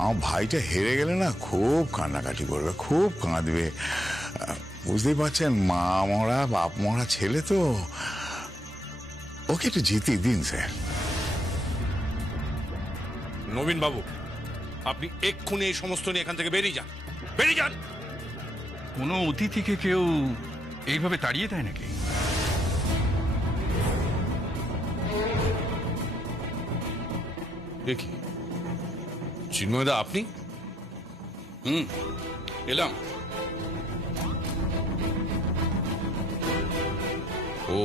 আমার ভাইটা হেরে গেলে না খুব কান্নাকাটি করবে, খুব কাঁদবে। বুঝতেই পারছেন, মা মরা বাপ মরা ছেলে তো, ওকে একটু জিতিয়ে দিন স্যার। নবীন বাবু, আপনি এক্ষুনি এই সমস্ত নিয়ে এখান থেকে বেরিয়ে যান, বেরিয়ে যান। কোনো অতিথিকে কেউ এইভাবে তাড়িয়ে দেয় নাকি? দেখি চিন্ময়দা, আপনি? এলাম। ও,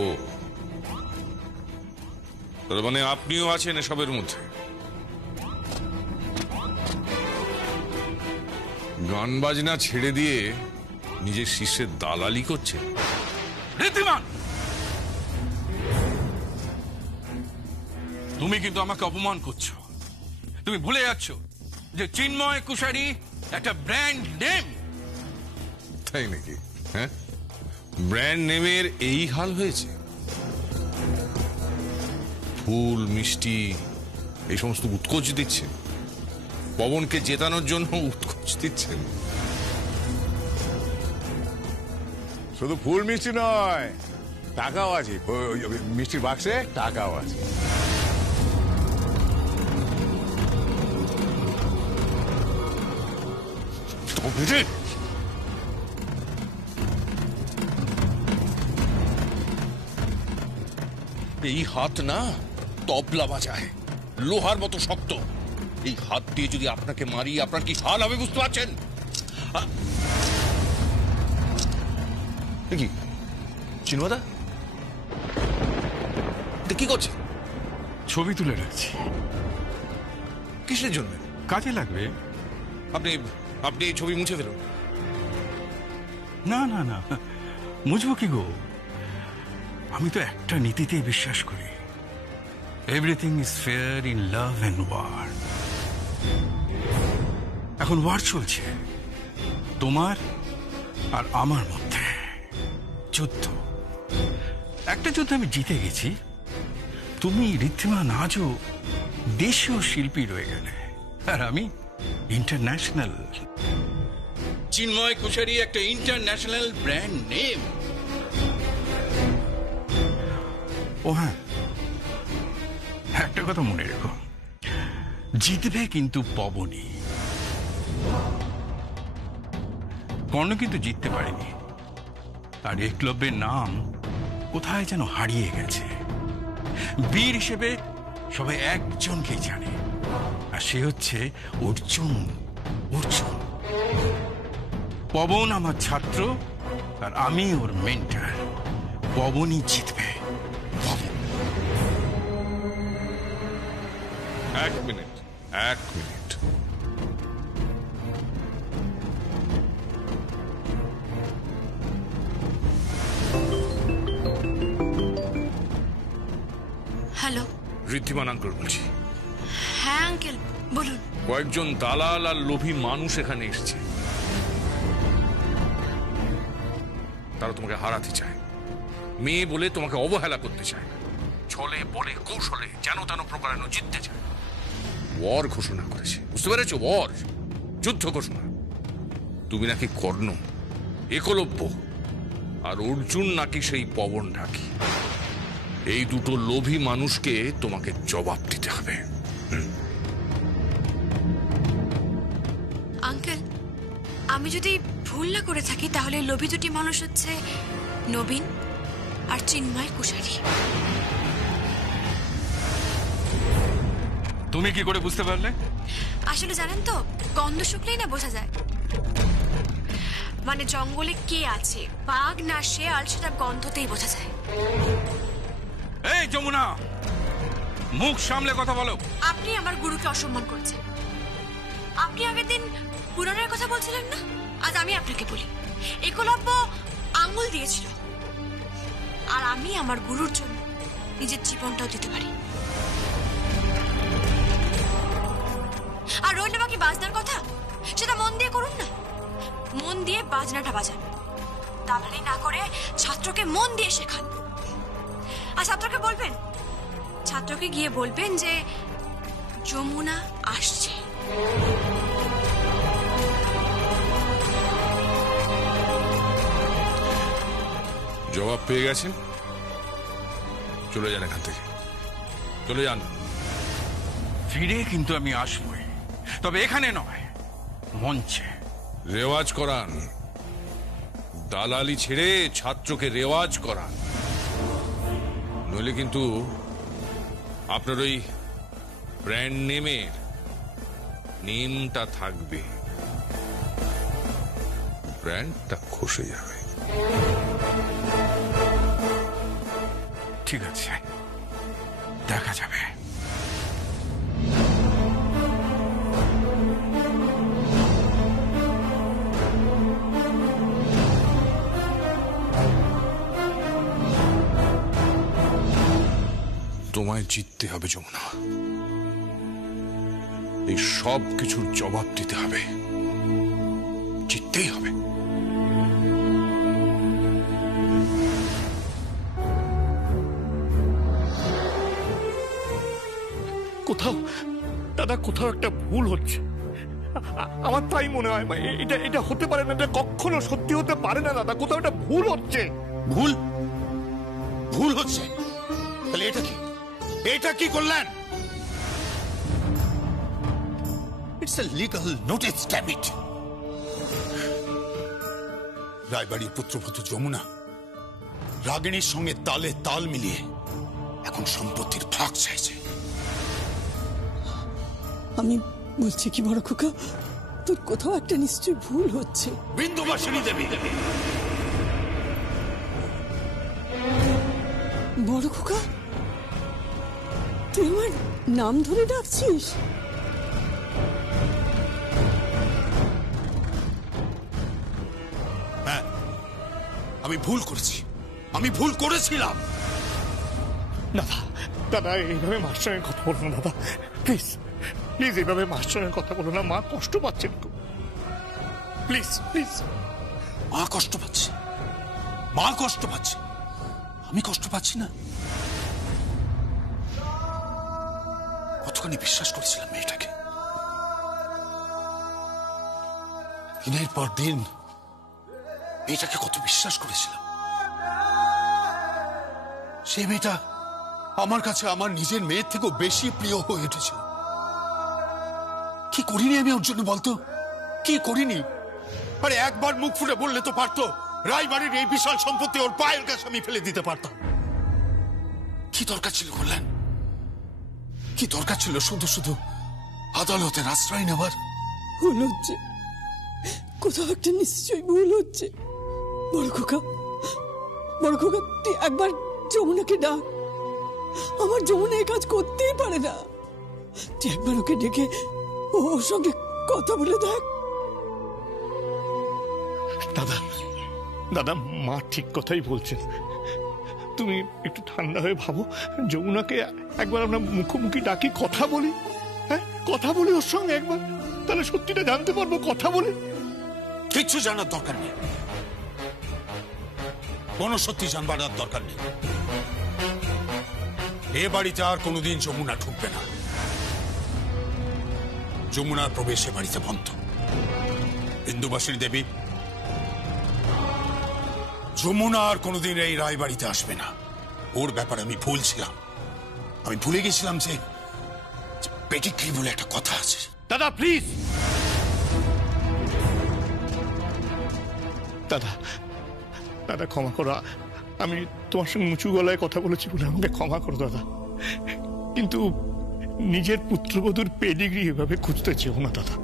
তার মানে আপনিও আছেন এসবের মধ্যে? গান বাজনা ছেড়ে দিয়ে নিজের শিষ্যের দালালি করছেন? ঋদ্ধিমান, তুমি কিন্তু আমাকে অপমান করছো। তুমি ভুলে যাচ্ছ যে চিন্ময় কুশারি একটা ব্র্যান্ড নেম। তাই নাকি? হ্যাঁ, ব্র্যান্ড নেমের এই হাল হয়েছে? ফুল মিষ্টি এই সমস্ত উৎকোচ দিচ্ছেন, পবনকে জেতানোর জন্য উৎকোচ দিচ্ছেন। শুধু ফুল মিষ্টি নয়, টাকাও আছে, মিষ্টির বাক্সে টাকাও আছে। এই হাত না তবলা বাজায়, লোহার মতো শক্ত। এই হাত দিয়ে যদি আপনাকে মারি, আপনার কি হাল হবে বুঝতে পারছেন? কি চিন্ময়দা, কি করছে? ছবি তুলে রাখছি। কিসের জন্য? কাজে লাগবে। আপনি আপনি এই ছবি মুছে ফেলুন। না না না, মুছবো কি গো? আমি তো একটা নীতিতেই বিশ্বাস করি, everything is fair in love and war. এখন ওয়ার চলছে তোমার আর আমার মধ্যে, যুদ্ধ। একটা যুদ্ধ আমি জিতে গেছি, তুমি ঋদ্ধিমান আজও দেশীয় শিল্পী রয়ে গেলে, আর আমি ইন্টারন্যাশনাল। চিন্ময় কুশারি একটা ইন্টারন্যাশনাল ব্র্যান্ড নেম। ও হ্যাঁ, একটা কথা মনে রেখো, জিতবে কিন্তু পবনই। কর্ণ কিন্তু জিততে পারেনি, আর একলব্যের নাম কোথায় যেন হারিয়ে গেছে। বীর হিসেবে সবাই একজনকেই জানে, আর সে হচ্ছে অর্জুন। অর্জুন। পবন আমার ছাত্র, আর আমি ওর মেন্টর। পবনই জিতবে, পবন। এক মিনিট, এক মিনিট। হ্যালো, ঋদ্ধিমান আঙ্কেল বলছি। হ্যাঁ আঙ্কেল বলুন। কয়েকজন দালাল আর লোভী মানুষ এখানে এসেছে, তারা তোমাকে হারাতে চায়, মেয়ে বলে তোমাকে অবহেলা করতে চায়, ছলে বলে কৌশলে যেন তেন প্রকারানো জিততে চায়। ওয়ার ঘোষণা করেছে, বুঝতে পেরেছো? ওয়ার, যুদ্ধ ঘোষণা। তুমি নাকি কর্ণ, একলব্য, আর অর্জুন নাকি সেই পবন ঢাকি। এই দুটো লোভী মানুষকে তোমাকে জবাব দিতে হবে। আঙ্কেল, আমি যদি ভুল না করে থাকি, তাহলে লোভী দুটি মানুষ হচ্ছে নবীন আর চিন্ময় কুশারি। তুমি কি করে বুঝতে পারলে? আসলে জানেন তো, গন্ধ শুকলেই না বোঝা যায়। মানে জঙ্গলে কে আছে, বাঘ না শেয়াল, সেটা গন্ধতেই বোঝা যায়। এই যমুনা, মুখ সামলে কথা বলো। আপনি আমার গুরুকে অসম্মান করেছেন। আপনি আগের দিন পুরাণের কথা বলছিলেন না, আজ আমি আপনাকে বলি, একলব্য আঙ্গুল দিয়েছিল, আর আমি আমার গুরুর জন্য নিজের জীবনটাও দিতে পারি। আর রইল বাকি বাজনার কথা, সেটা মন দিয়ে করুন না, মন দিয়ে বাজনাটা বাজান। দালালি না করে ছাত্রকে মন দিয়ে শেখান। আর ছাত্রকে বলবেন, ছাত্রকে গিয়ে বলবেন যে যমুনা আসছে। পেয়ে গেছেন, চলে যান এখান থেকে, চলে যান। ফিরে কিন্তু আমি আসবই, তবে এখানে নয়, মঞ্চে। রেওয়াজ করান, দালালি ছেড়ে ছাত্রকে রেওয়াজ করান, নইলে কিন্তু আপনার ওই ব্র্যান্ড নেমের নেমটা থাকবে, ব্র্যান্ডটা খসে যাবে। ঠিক আছে, দেখা যাবে। তোমায় জিততে হবে যমুনা, এই সব কিছুর জবাব দিতে হবে, জিততেই হবে। কোথাও দাদা, কোথাও একটা ভুল হচ্ছে। আমার তাই মনে হয়, এটা এটা হতে পারে না, এটা কখনো সত্যি হতে পারে না দাদা, কোথাও একটা ভুল হচ্ছে। ভুল ভুল হচ্ছে? তাহলে এটা কি, এটা কি করলেন? It's a legal notice, damn it. রায়বাড়ির পুত্রবধূ যমুনা রাগিণীর সঙ্গে তালে তাল মিলিয়ে এখন সম্পত্তির ভাগ চাইছে। আমি বলছি কি বড় খোকা, তোর কোথাও একটা নিশ্চয় ভুল হচ্ছে। বিন্দুবাসিনী দেবী, বড় খোকা, তুই আমার নাম ধরে ডাকছিস? হ্যাঁ, আমি ভুল করেছি, আমি ভুল করেছিলাম। দাদা দাদা, এইভাবে মার সঙ্গে কথা বলো না দাদা, প্লিজ প্লিজ, এইভাবে মার সঙ্গে কথা বলো না, মা কষ্ট পাচ্ছেন, প্লিজ প্লিজ। মা কষ্ট পাচ্ছে, মা কষ্ট পাচ্ছে, আমি কষ্ট পাচ্ছি না? কতখানি বিশ্বাস করেছিলাম মেয়েটাকে, দিনের পর দিন মেয়েটাকে কত বিশ্বাস করেছিলাম। সে মেয়েটা আমার কাছে আমার নিজের মেয়ের থেকেও বেশি প্রিয় হয়ে উঠেছিল। কি করিনি আমি ওর জন্য বলতো, কি করিনি? আরে একবার মুখ ফুটে বললে তো পারতো, রায়বাড়ির এই বিশাল সম্পত্তি ওর পায়ের কাছে আমি ফেলে দিতে পারতাম। কি দরকার ছিল কল্যাণ, কি দরকার ছিল শুধু শুধু আদালতের আশ্রয় নেবার? ভুল হচ্ছে, কোথাও একটা নিশ্চয়ই ভুল হচ্ছে। বড় খোকা, বড় খোকা, তুই একবার যমুনাকে ডাক। আমার যমুনা এই কাজ করতেই পারে না, তুই একবার ওকে ডেকে ওর সঙ্গে কথা বলে দেখ। দাদা দাদা, মা ঠিক কথাই বলছেন, তুমি একটু ঠান্ডা হয়ে ভাবো, যমুনাকে একবার আমরা মুখোমুখি ডাকি, কথা বলি। হ্যাঁ, কথা বলি ওর সঙ্গে একবার, তাহলে সত্যিটা জানতে পারবো, কথা বলে। কিচ্ছু জানার দরকার নেই, কোন সত্যি জানবার আর দরকার নেই। এ বাড়িতে আর কোনোদিন যমুনা ঢুকবে না, যমুনার প্রবেশ এ বাড়িতে বন্ধ। বিন্দুবাসিনী দেবী, যমুনা আর কোনোদিন এই রায়বাড়িতে আসবে না। ওর ব্যাপারে আমি ভুলছিলাম, আমি ভুলে গেছিলাম যে পেটিগ্রি বলে একটা কথা আছে। দাদা প্লিজ, দাদা দাদা ক্ষমা করো, আমি তোমার সঙ্গে উঁচু গলায় কথা বলেছি বলে আমাকে ক্ষমা করো দাদা, কিন্তু নিজের পুত্রবধূর পেডিগ্রি এভাবে খুঁজতে চেও না দাদা,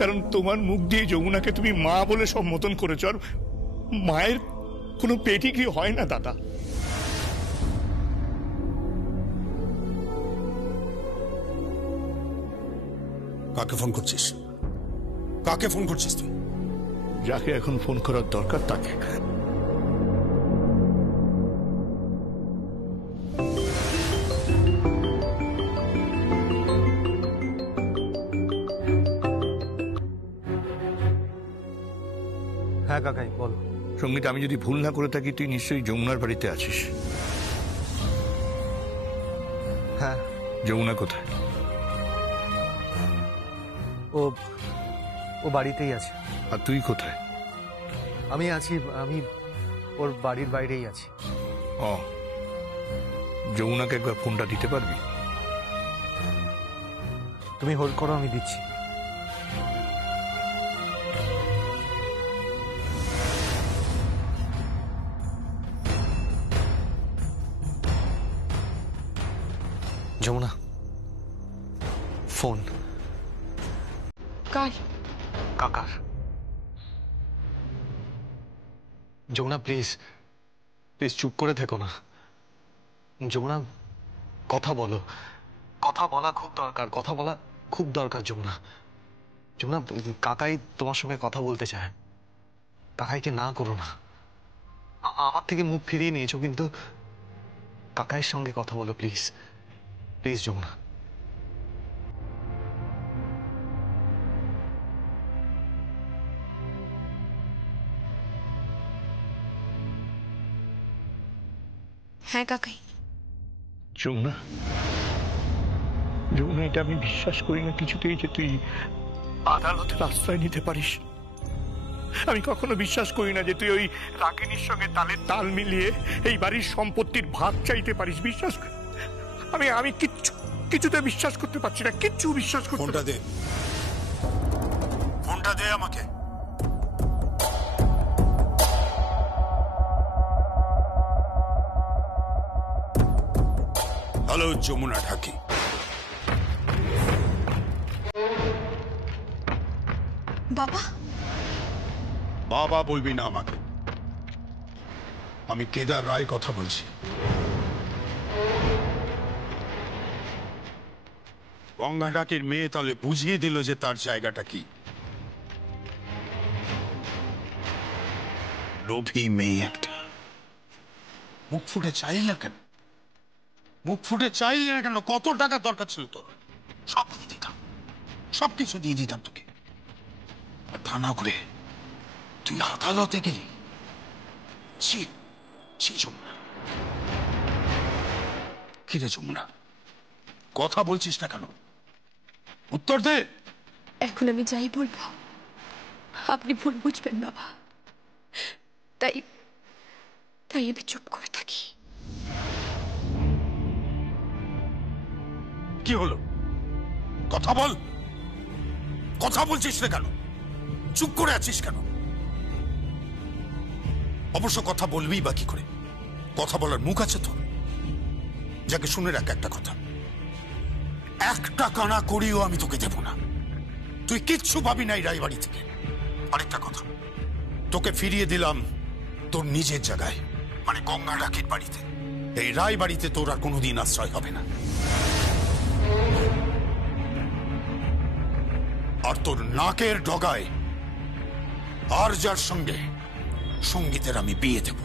কারণ তোমার মুখ দিয়ে যমুনাকে তুমি মা বলে সম্বোধন করেছ, আর মায়ের কোনো পেডিগ্রি হয় না দাদা। কাকে ফোন করছিস, কাকে ফোন করছিস তুই? যাকে এখন ফোন করার দরকার তাকে। হ্যাঁ কাকাই বল। সঙ্গীত, আমি যদি ভুল না করে থাকি তুই নিশ্চয়ই যমুনার বাড়িতে আছিস। হ্যাঁ। যমুনা কোথায়? ও ও বাড়িতেই আছে। আর তুই কোথায়? আমি আছি, আমি ওর বাড়ির বাইরেই আছি। ও, যমুনাকে একবার ফোনটা দিতে পারবি? তুমি হোল্ড করো, আমি দিচ্ছি। যমুনা, ফোন। কার? কাকার। যমুনা প্লিজ, প্লিজ চুপ করে থেকো না। যমুনা, কথা বলো। কথা বলা খুব দরকার, কথা বলা খুব দরকার যমুনা। যমুনা, কাকাই তোমার সঙ্গে কথা বলতে চায়। কাকাইকে না করো না। আমার থেকে মুখ ফিরিয়ে নিয়েছো, কিন্তু কাকাইয়ের সঙ্গে কথা বলো প্লিজ, প্লিজ যমুনা। হ্যাঁ কাকাই। যমুনা, যমুনা, এটা আমি বিশ্বাস করি না কিছুতেই যে তুই আদালতের আশ্রয় নিতে পারিস। আমি কখনো বিশ্বাস করি না যে তুই ওই রাগিনীর সঙ্গে তালের তাল মিলিয়ে এই বাড়ির সম্পত্তির ভাগ চাইতে পারিস। বিশ্বাস আমি কিছুতে বিশ্বাস করতে পারছি না, কিচ্ছু বিশ্বাস করতে। ফোনটা দে, ফোনটা দে আমাকে। হ্যালো, যমুনা ঢাকি। বাবা? বাবা বলবি না আমাকে, আমি কেদার রায় কথা বলছি। গঙ্গা ঢাকির মেয়ে তাহলে বুঝিয়ে দিল যে তার জায়গাটা কি। লোভী মেয়ে একটা। মুখ ফুটে চাইলি না কেন? মুখ ফুটে চাইলি না কেন? কত টাকা দরকার ছিল তোর? সব দিয়ে দিতাম, সবকিছু দিয়ে দিতাম তোকে। আর তা না করে তুই আদালতে গেলি। ছি ছি যমুনা। কিরে যমুনা, কথা বলছিস না কেন? উত্তর দে। এখন আমি যাই বলবো আপনি ভুল বুঝবেন বাবা, তাই তাই আমি চুপ করে থাকি। কি হলো? কথা বল। কথা বলছিস না কেন? চুপ করে আছিস কেন? অবশ্য কথা বলবি বা কি করে? কথা বলার মুখ আছে তোর? যাকে শুনে রাখ একটা কথা, একটা কানা করিও আমি তোকে দেব না। তুই কিচ্ছু পাবি না এই রায়বাড়ি থেকে। আরেকটা কথা, তোকে ফিরিয়ে দিলাম তোর নিজের জায়গায়, মানে গঙ্গা ঢাকির বাড়িতে। এই রায়বাড়িতে তোর আর কোনোদিন আশ্রয় হবে না। আর তোর নাকের ডগায় আর যার সঙ্গে সঙ্গীতের আমি বিয়ে দেব।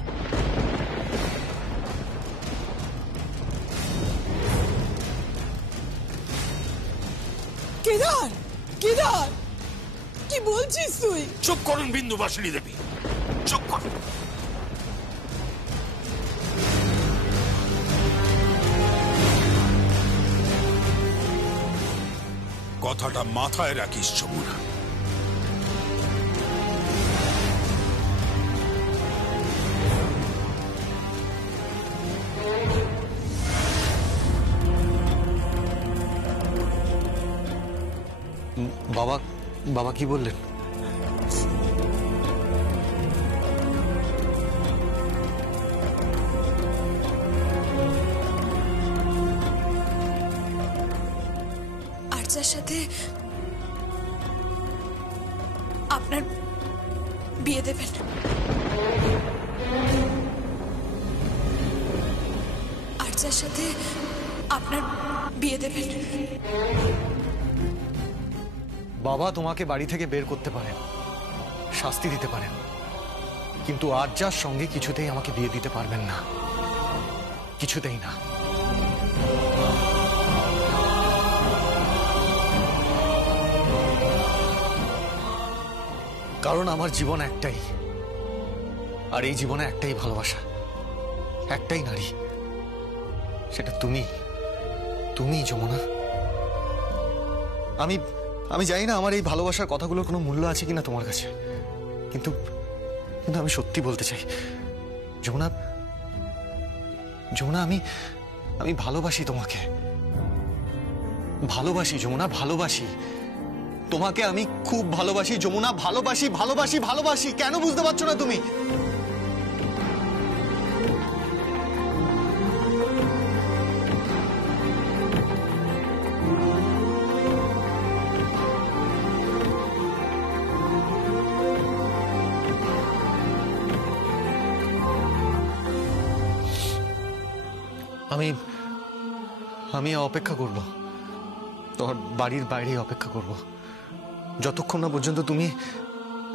কেদার, কেদার, কি বলছিস তুই? চুপ করুন বিন্দুবাসিনী দেবী, চুপ করুন। কথাটা মাথায় রাখিস যমুনা। বাবা, বাবা কি বললেন? আর্চার সাথে আপনার বিয়ে দেবেন। আর্চার সাথে আপনার বিয়ে দেবেন। বাবা তোমাকে বাড়ি থেকে বের করতে পারেন, শাস্তি দিতে পারেন, কিন্তু আর্যার সঙ্গে কিছুতেই আমাকে বিয়ে দিতে পারবেন না, কিছুতেই না। কারণ আমার জীবন একটাই, আর এই জীবনে একটাই ভালোবাসা, একটাই নারী, সেটা তুমি, তুমি যমুনা। আমি জানি না আমার এই ভালোবাসার কথাগুলোর কোনো মূল্য আছে কিনা তোমার কাছে, কিন্তু কিন্তু আমি সত্যি বলতে চাই যমুনা, যমুনা, আমি ভালোবাসি তোমাকে, ভালোবাসি যমুনা, ভালোবাসি তোমাকে, আমি খুব ভালোবাসি যমুনা, ভালোবাসি ভালোবাসি ভালোবাসি। কেন বুঝতে পারছো না তুমি? আমি অপেক্ষা করব, তোমার বাড়ির বাইরে অপেক্ষা করব, যতক্ষণ না পর্যন্ত তুমি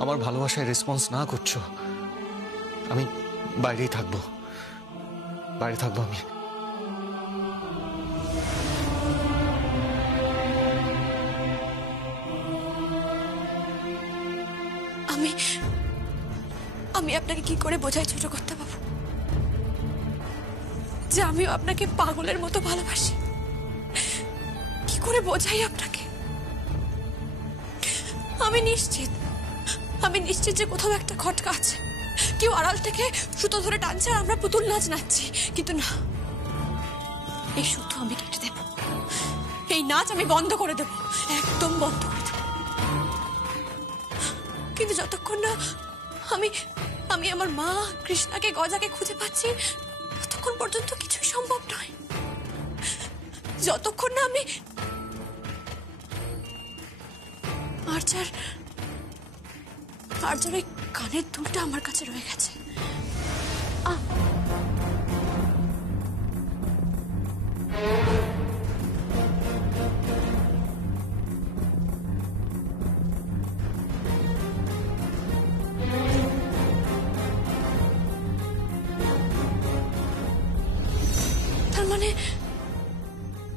আমার ভালোবাসায় রেসপন্স না করছো। আমি বাইরেই থাকবো, বাইরে থাকবো আমি। আমি আমি আপনাকে কি করে বোঝাই ছোট করতে বাবু যে আমিও আপনাকে পাগলের মতো ভালোবাসি? কি করে বোঝাই আপনাকে? আমি নিশ্চিত যে কোথাও একটা খটকা আছে, কেউ আড়াল থেকে সুতো ধরে টানছে আর আমরা পুতুল নাচ নাচছি। কিন্তু না, এই সুতো আমি কেটে দেব, এই নাচ আমি বন্ধ করে দেব, একদম বন্ধ করে দেব। কিন্তু যতক্ষণ না আমি আমার মা কৃষ্ণাকে গজাকে খুঁজে পাচ্ছি, ততক্ষণ পর্যন্ত কিছুই সম্ভব নয়। যতক্ষণ না আমি আর্যার ওই কানের দুলটা আমার কাছে রয়ে গেছে।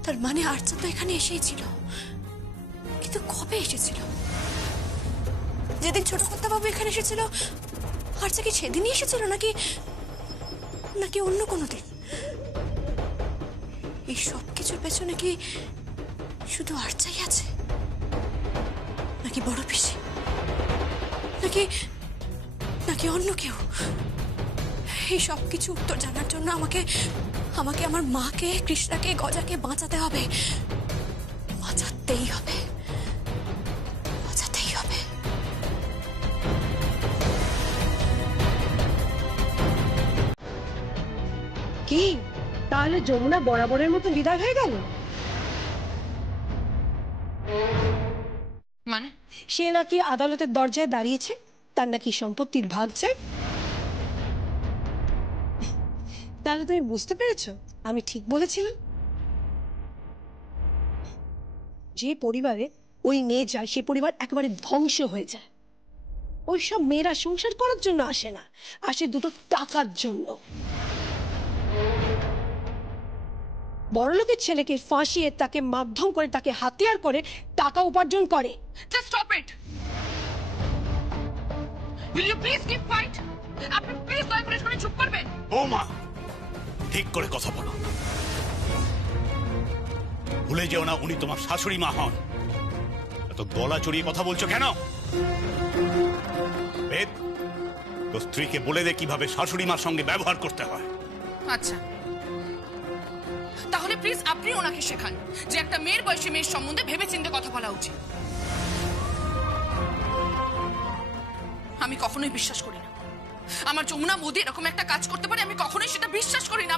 তার মানে আর্যা তো এখানে এসেই ছিল, কিন্তু কবে এসেছিল? যেদিন ছোট কর্তাবাবু এখানে এসেছিল, আর্যা কি সেদিনই এসেছিল নাকি অন্য কোনো দিন? এই সব কিছুর পেছনে কি শুধু আর্যাই আছে, নাকি বড় পিসি, নাকি অন্য কেউ? এই সব কিছু উত্তর জানার জন্য আমাকে আমার মাকে, কৃষ্ণাকে, গজাকে বাঁচাতে হবে, বাঁচাতেই হবে। কি তাহলে যমুনা বরাবরের মতো বিদায় হয়ে গেল? মানে সে নাকি আদালতের দরজায় দাঁড়িয়েছে, তার নাকি সম্পত্তির ভাগ চাই। তাহলে তুমি বুঝতে পেরেছো আমি ঠিক বলেছিলাম? যে পরিবারে ওই মেয়ে যায়, সে পরিবার একেবারে ধ্বংস হয়ে যায়। ওই সব মেয়েরা সংসার করার জন্য আসে না, আসে দুটো টাকার জন্য। বড়লোকের ছেলেকে ফাঁসিয়ে তাকে মাধ্যম করে, তাকে হাতিয়ার করে টাকা উপার্জন করে। Just stop it! Will you please keep quiet? আপনি প্লিজ দয়া করে শুনে চুপ করবেন। ও মা, ঠিক করে কথা বলো। ভুলে যেও না উনি তোমার শাশুড়ি মা হন। এত গলা চড়িয়ে কথা বলছো কেন? বেদ, তোর স্ত্রীকে বলে দে কিভাবে শাশুড়ি মার সঙ্গে ব্যবহার করতে হয়। আচ্ছা, তাহলে প্লিজ আপনি ওনাকে শেখান যে একটা মেয়ের বয়সী মেয়ের সম্বন্ধে ভেবেচিন্তে কথা বলা উচিত। আমি কখনোই বিশ্বাস করি না আমার যমুনা বৌদি এরকম একটা কাজ করতে পারে। আমি কখনোই সেটা বিশ্বাস করি না।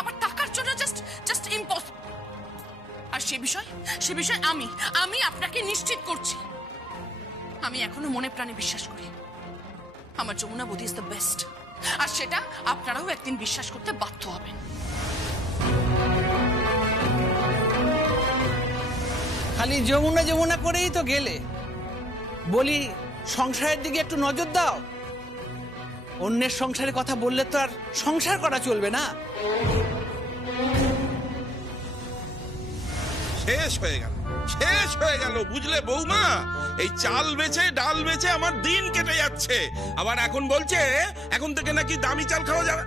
আমার টাকার জন্য জাস্ট ইম্পসিবল। আর সে বিষয় আমি আপনাকে নিশ্চিত করছি, আমি এখনো মনে প্রাণে বিশ্বাস করি আমার যমুনা বৌদি ইজ দ্য বেস্ট। আর সেটা আপনারাও একদিন বিশ্বাস করতে বাধ্য হবেন। খালি যমুনা করেই তো গেলে। বলি, সংসারের দিকে একটু নজর দাও। অন্যের সংসারের কথা বললে তো আর সংসার করা চলবে না। শেষ হয়ে গেল বুঝলে বৌমা। এই চাল বেচে ডাল বেচে আমার দিন কেটে যাচ্ছে, আবার এখন বলছে এখন থেকে নাকি দামি চাল খাওয়া যাবে।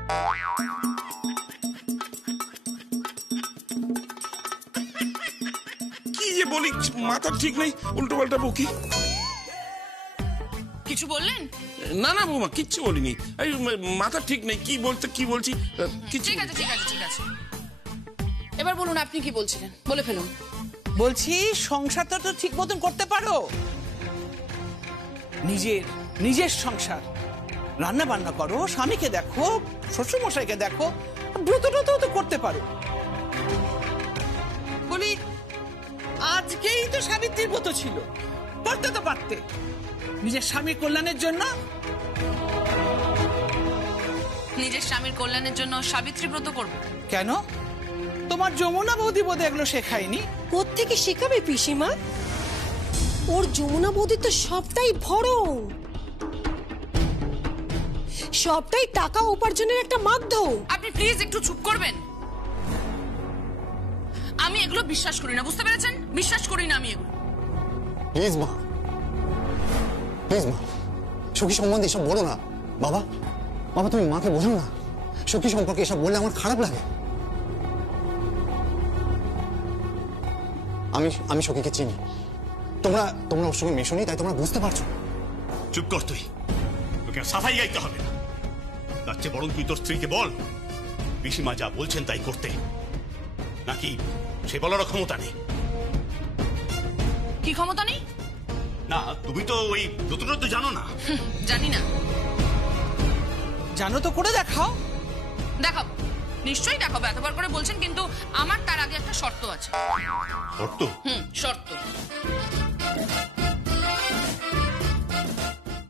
কি যে বলি, মাথার ঠিক নেই, উল্টো পাল্টা বকি। কিছু বললেন? না না বৌমা, কিচ্ছু বলিনি। এই মাথা ঠিক নেই, কি বলছি কিছু। ঠিক আছে ঠিক আছে ঠিক আছে, এবার বলুন আপনি কি বলছিলেন, বলে ফেলুন। বলছি সংসারটা তো ঠিক মতন করতে পারো, নিজের সংসার, রান্না বান্না করো, স্বামীকে দেখো, শ্বশুর মশাইকে দেখো, ব্রতটাও তো করতে পারো। বলি আজকেই তো সাবিত্রীর ব্রত ছিল, করতে তো পারতে নিজের স্বামীর কল্যাণের জন্য। নিজের স্বামীর কল্যাণের জন্য সাবিত্রী ব্রত করবো কেন? তোমার যমুনা বৌদি বোধ এগুলো শেখায়নি? কোত্থেকে শেখাবে পিসিমা? ওর যমুনা বৌদি তো সবটাই ভরণ, সবটাই টাকা উপার্জনের একটা মাধ্যম। আপনি প্লিজ একটু চুপ করবেন। আমি এগুলো বিশ্বাস করি না, বুঝতে পেরেছেন? বিশ্বাস করি না আমি এগুলো। প্লিজ মা, প্লিজ মা, সখী সম্বন্ধে এসব বলো না। বাবা, তুমি মাকে বোঝাও না, সখী সম্পর্কে এসব বললে আমার খারাপ লাগে। আমি সখীকে চিনি, তোমরা ওর সঙ্গে মেশোনি, তাই তোমরা বুঝতে পারছো। চুপ কর তুই, তোকে সাফাই গাইতে হবে না। তার চেয়ে বরং তুই তোর স্ত্রীকে বল পিসিমা যা বলছেন তাই করতে, নাকি সে বলার ক্ষমতা নেই? কি ক্ষমতা নেই? না, তুমি তো ওই যতটা জানো না। জানি না। জানো তো করে দেখাও। দেখাবো, নিশ্চয়ই দেখাবো, এতবার করে বলছেন, কিন্তু আমার তার আগে একটা শর্ত আছে। শর্ত? শর্ত।